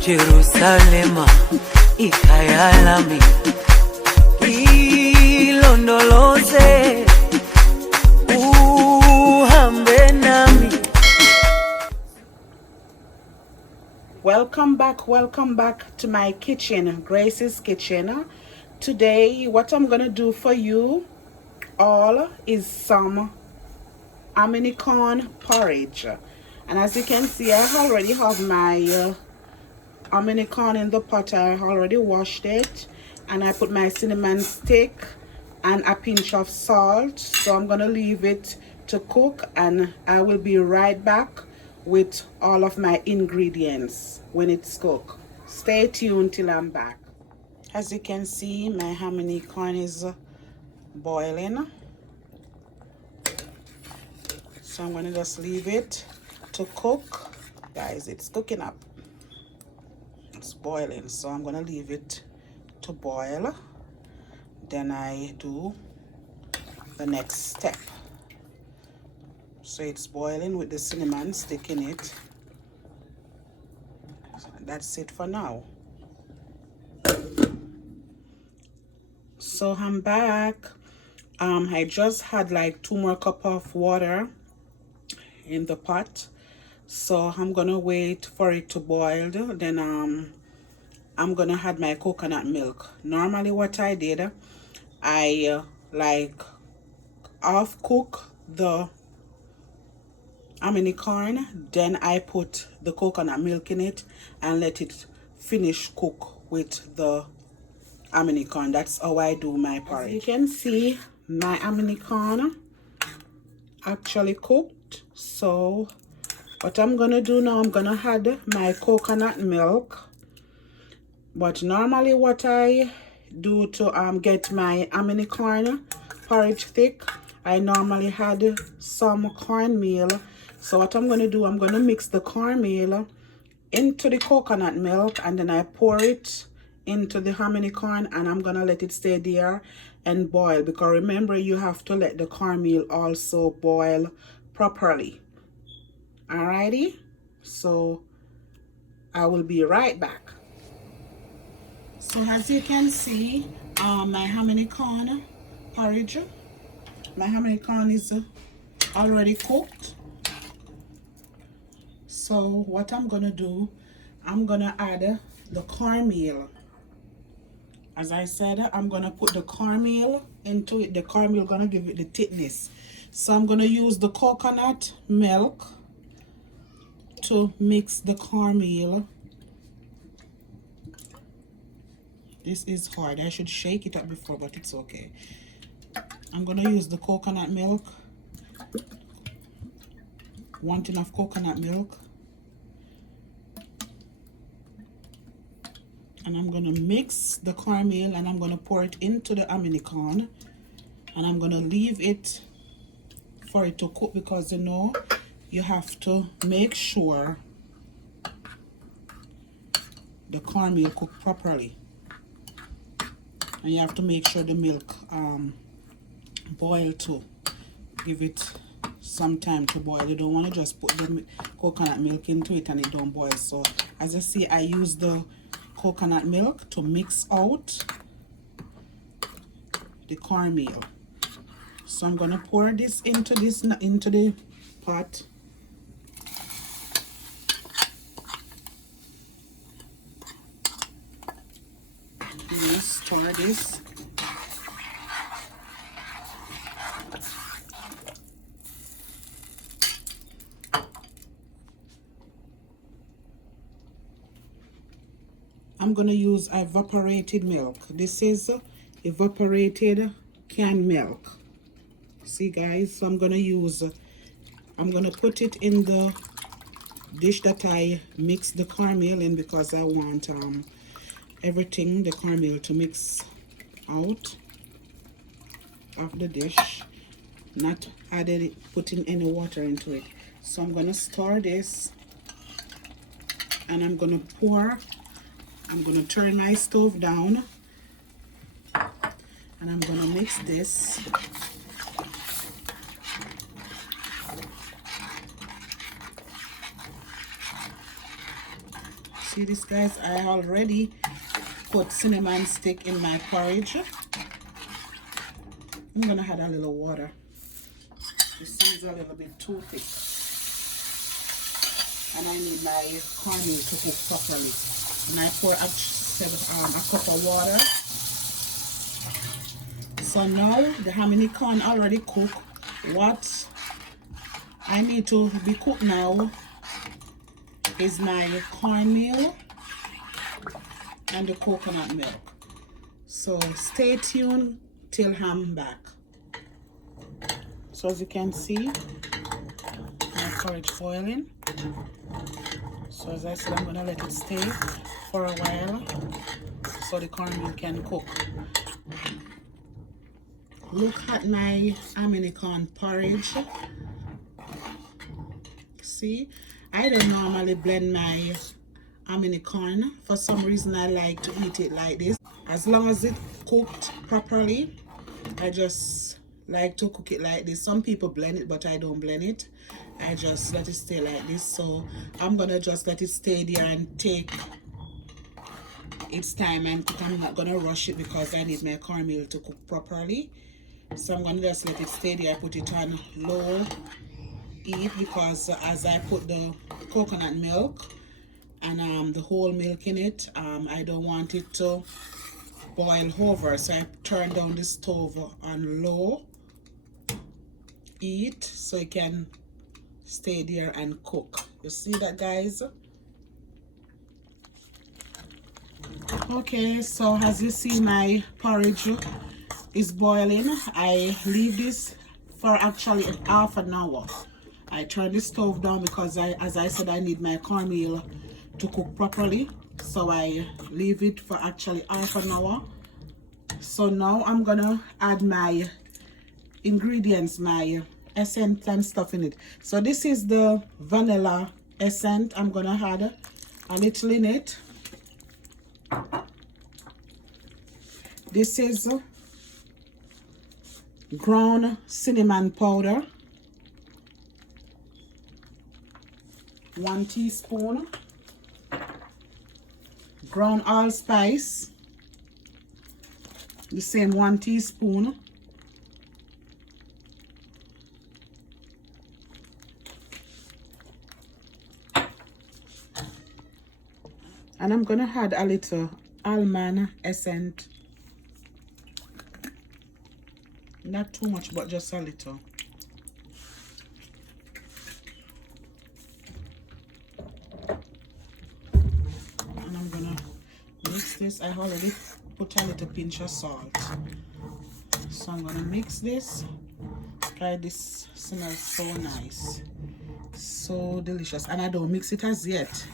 Jerusalema ikhaya lami ilondoloze uhambe nami. Welcome back to my kitchen, Grace's kitchen. Today what I'm gonna do for you all is some Hominy Corn Porridge. And as you can see, I already have my hominy corn in the pot. I already washed it, and I put my cinnamon stick and a pinch of salt. So I'm gonna leave it to cook, and I will be right back with all of my ingredients when it's cooked. Stay tuned till I'm back. As you can see, my hominy corn is boiling, so I'm gonna just leave it to cook. Guys, it's cooking up. It's boiling, so I'm gonna leave it to boil. Then I do the next step. So it's boiling with the cinnamon stick in it. That's it for now. So I'm back. I just had like 2 more cups of water in the pot, so I'm gonna wait for it to boil. Then I'm gonna add my coconut milk. Normally what I did, I like half cook the hominy corn, then I put the coconut milk in it and let it finish cook with the hominy corn. That's how I do my porridge. As you can see, my hominy corn actually cooked. So what I'm gonna do now, I'm gonna add my coconut milk. But normally what I do to get my hominy corn porridge thick, I normally add some cornmeal. So what I'm going to do, I'm going to mix the cornmeal into the coconut milk, and then I pour it into the hominy corn, and I'm going to let it stay there and boil, because remember, you have to let the cornmeal also boil properly. Alrighty, so I will be right back. So as you can see, my hominy corn porridge, my hominy corn is already cooked. So what I'm gonna do, I'm gonna add the cornmeal. As I said, I'm gonna put the cornmeal into it. The cornmeal gonna give it the thickness. So I'm gonna use the coconut milk to mix the cornmeal. This is hard. I should shake it up before, but it's okay. I'm gonna use the coconut milk, 1 tin of coconut milk, and I'm gonna mix the cornmeal, and I'm gonna pour it into the hominy corn, and I'm gonna leave it for it to cook, because you know you have to make sure the cornmeal cook properly, and you have to make sure the milk boil too. Give it some time to boil. You don't want to just put the coconut milk into it and it don't boil. So as you see, I use the coconut milk to mix out the cornmeal. So I'm gonna pour this into the pot. Stir this. I'm gonna use evaporated milk. This is evaporated canned milk. See guys, so I'm gonna put it in the dish that I mix the cornmeal in, because I want everything, the cornmeal, to mix out of the dish, not putting any water into it. So I'm gonna stir this, and I'm gonna turn my stove down, and I'm gonna mix this. See this, guys? I already put cinnamon stick in my porridge. I'm gonna add a little water. This is a little bit too thick, and I need my cornmeal to cook properly. And I pour a cup of water. So now the hominy corn already cooked. What I need to be cooked now is my cornmeal and the coconut milk. So stay tuned till I'm back. So as you can see, my porridge boiling. So as I said, I'm gonna let it stay for a while so the cornmeal can cook. Look at my hominy corn porridge. See, I don't normally blend my hominy corn. For some reason, I like to eat it like this. As long as it cooked properly, I just like to cook it like this. Some people blend it, but I don't blend it. I just let it stay like this. So I'm gonna just let it stay there and take its time and cook. I'm not gonna rush it because I need my cornmeal to cook properly. So I'm gonna just let it stay there. I put it on low heat because as I put the coconut milk and the whole milk in it, I don't want it to boil over. So I turn down the stove on low heat so it can stay there and cook. You see that, guys? Okay, so as you see, my porridge is boiling. I leave this for actually half an hour. I turn the stove down because as I said, I need my cornmeal to cook properly. So I leave it for actually half an hour. So now I'm gonna add my ingredients, my essence and stuff in it. So this is the vanilla essence. I'm gonna add a little in it. This is ground cinnamon powder, 1 teaspoon. Ground allspice, the same 1 teaspoon. And I'm gonna add a little almond essence. Not too much, but just a little. And I'm gonna mix this. I already put a little pinch of salt. So I'm gonna mix this. Try this, smells so nice. So delicious. And I don't mix it as yet.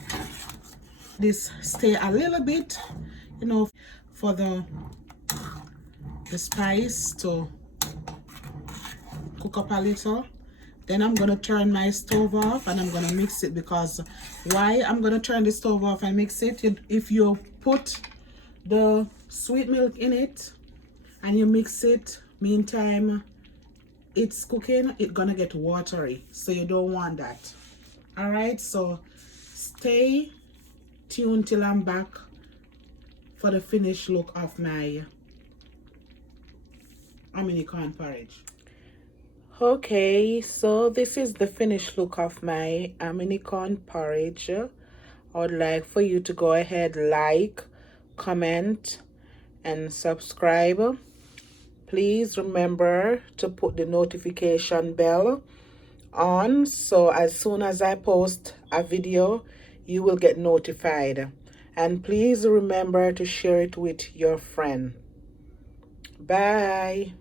This stay a little bit, you know, for the spice to cook up a little. Then I'm gonna turn my stove off and I'm gonna mix it. Because why I'm gonna turn the stove off and mix it, if you put the sweet milk in it and you mix it meantime it's cooking, it's gonna get watery, so you don't want that. All right, so stay tuned till I'm back for the finished look of my hominy corn porridge. Okay, so this is the finished look of my hominy corn porridge. I would like for you to go ahead, like, comment, and subscribe. Please remember to put the notification bell on, so as soon as I post a video, you will get notified. And please remember to share it with your friend. Bye.